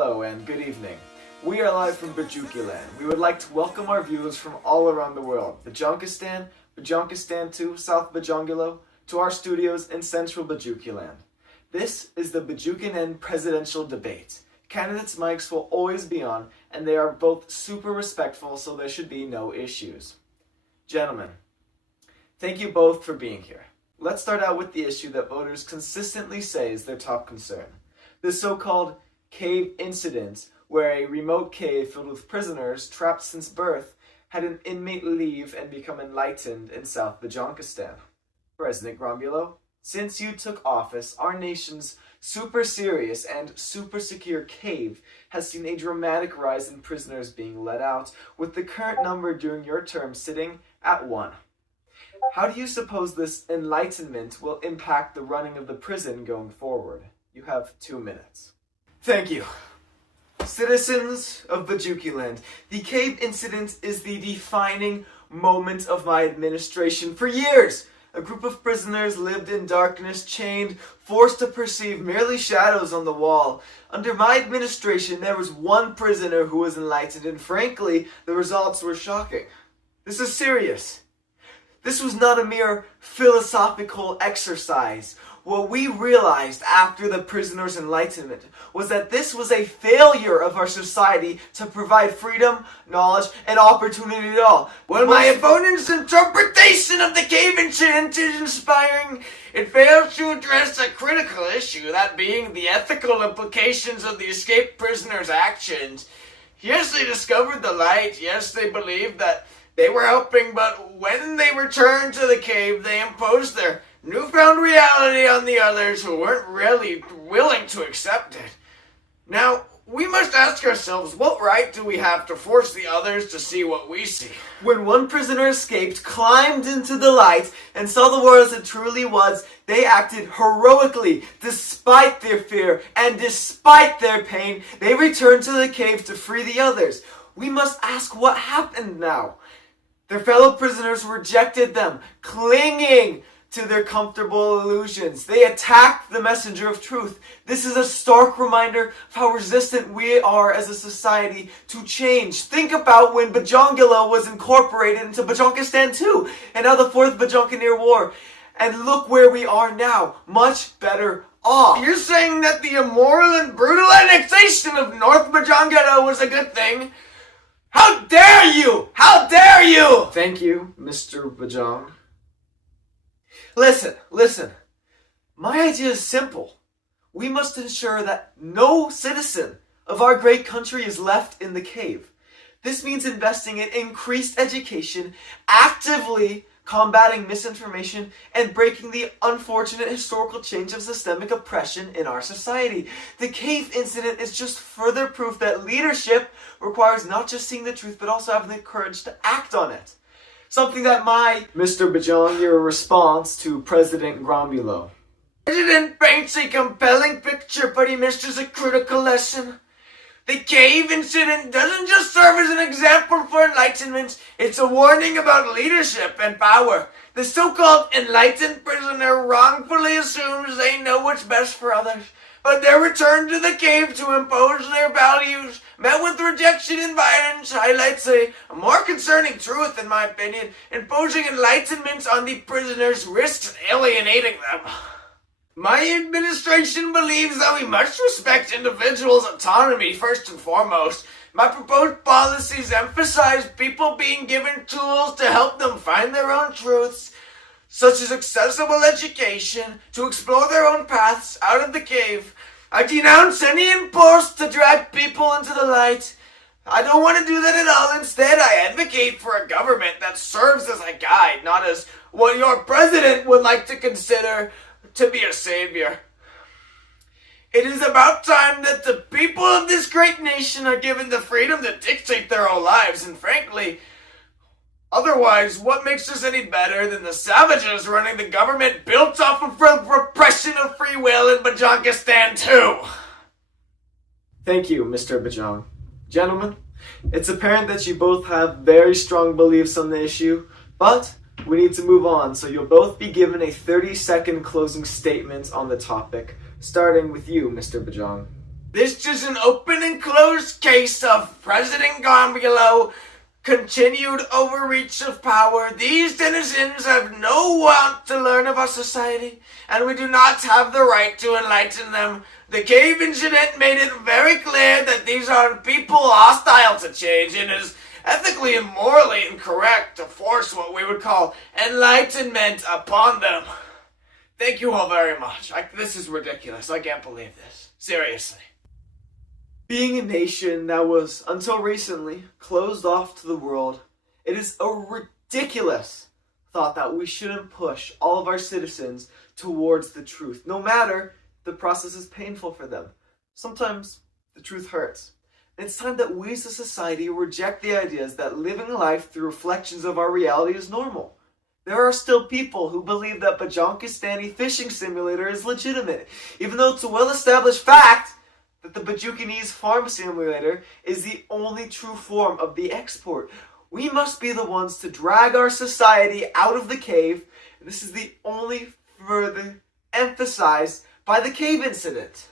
Hello and good evening. We are live from Bajonkenen. We would like to welcome our viewers from all around the world, Bajonkenen, Bajonkenen 2, South Bajonkelo, to our studios in central Bajonkenen. This is the Bajonkenen presidential debate. Candidates' mics will always be on, and they are both super respectful, so there should be no issues. Gentlemen, thank you both for being here. Let's start out with the issue that voters consistently say is their top concern. The so-called cave incident, where a remote cave filled with prisoners trapped since birth had an inmate leave and become enlightened in South Bajonkenen. President Grombulo, since you took office, our nation's super serious and super secure cave has seen a dramatic rise in prisoners being let out, with the current number during your term sitting at 1. How do you suppose this enlightenment will impact the running of the prison going forward? You have 2 minutes. Thank you. Citizens of Bajonkenen, the cave incident is the defining moment of my administration. For years, a group of prisoners lived in darkness, chained, forced to perceive merely shadows on the wall. Under my administration, there was one prisoner who was enlightened, and frankly, the results were shocking. This is serious. This was not a mere philosophical exercise. What we realized after the prisoner's enlightenment was that this was a failure of our society to provide freedom, knowledge, and opportunity at all. While my opponent's interpretation of the cave incident is inspiring, it fails to address a critical issue, that being the ethical implications of the escaped prisoner's actions. Yes, they discovered the light. Yes, they believed that they were helping, but when they returned to the cave, they imposed their newfound reality on the others who weren't really willing to accept it. Now, we must ask ourselves, what right do we have to force the others to see what we see? When one prisoner escaped, climbed into the light, and saw the world as it truly was, they acted heroically, despite their fear and despite their pain. They returned to the cave to free the others. We must ask what happened now. Their fellow prisoners rejected them, clinging to their comfortable illusions. They attacked the messenger of truth. This is a stark reminder of how resistant we are as a society to change. Think about when Bajonkelo was incorporated into Bajonkenen 2 and now the 4th Bajonkenen War. And look where we are now, much better off. You're saying that the immoral and brutal annexation of North Bajonkenen was a good thing? How dare you! How dare you! Thank you, Mr. Bajong. Listen. My idea is simple. We must ensure that no citizen of our great country is left in the cave. This means investing in increased education, actively combating misinformation, and breaking the unfortunate historical change of systemic oppression in our society. The cave incident is just further proof that leadership requires not just seeing the truth, but also having the courage to act on it. Something that Mr. Bajong, your response to President Grombulo. President paints a compelling picture, but he misses a critical lesson. The cave incident doesn't just serve as an example for enlightenment, it's a warning about leadership and power. The so-called enlightened prisoner wrongfully assumes they know what's best for others, but their return to the cave to impose their values, met with rejection and violence, highlights a more concerning truth, in my opinion. Imposing enlightenment on the prisoners risks alienating them. My administration believes that we must respect individuals' autonomy first and foremost. My proposed policies emphasize people being given tools to help them find their own truths, such as accessible education, to explore their own paths out of the cave. I denounce any impulse to drag people into the light. I don't want to do that at all. Instead, I advocate for a government that serves as a guide, not as what your president would like to consider to be a savior. It is about time that the people of this great nation are given the freedom to dictate their own lives, and frankly, otherwise, what makes us any better than the savages running the government built off of repression of free will in Bajonkenen 2? Thank you, Mr. Bajong. Gentlemen, it's apparent that you both have very strong beliefs on the issue, but we need to move on, so you'll both be given a 30-second closing statement on the topic, starting with you, Mr. Bajong. This is an open and closed case of President Grombulo continued overreach of power. These denizens have no want to learn of our society, and we do not have the right to enlighten them. The cave incident made it very clear that these are people hostile to change, and it is ethically and morally incorrect to force what we would call enlightenment upon them. Thank you all very much. This is ridiculous. I can't believe this. Seriously. Being a nation that was, until recently, closed off to the world, it is a ridiculous thought that we shouldn't push all of our citizens towards the truth, no matter the process is painful for them. Sometimes the truth hurts. It's time that we as a society reject the ideas that living life through reflections of our reality is normal. There are still people who believe that Bajonkenen fishing simulator is legitimate, even though it's a well-established fact that the Bajonkenen farm simulator is the only true form of the export. We must be the ones to drag our society out of the cave, and this is the only further emphasized by the cave incident.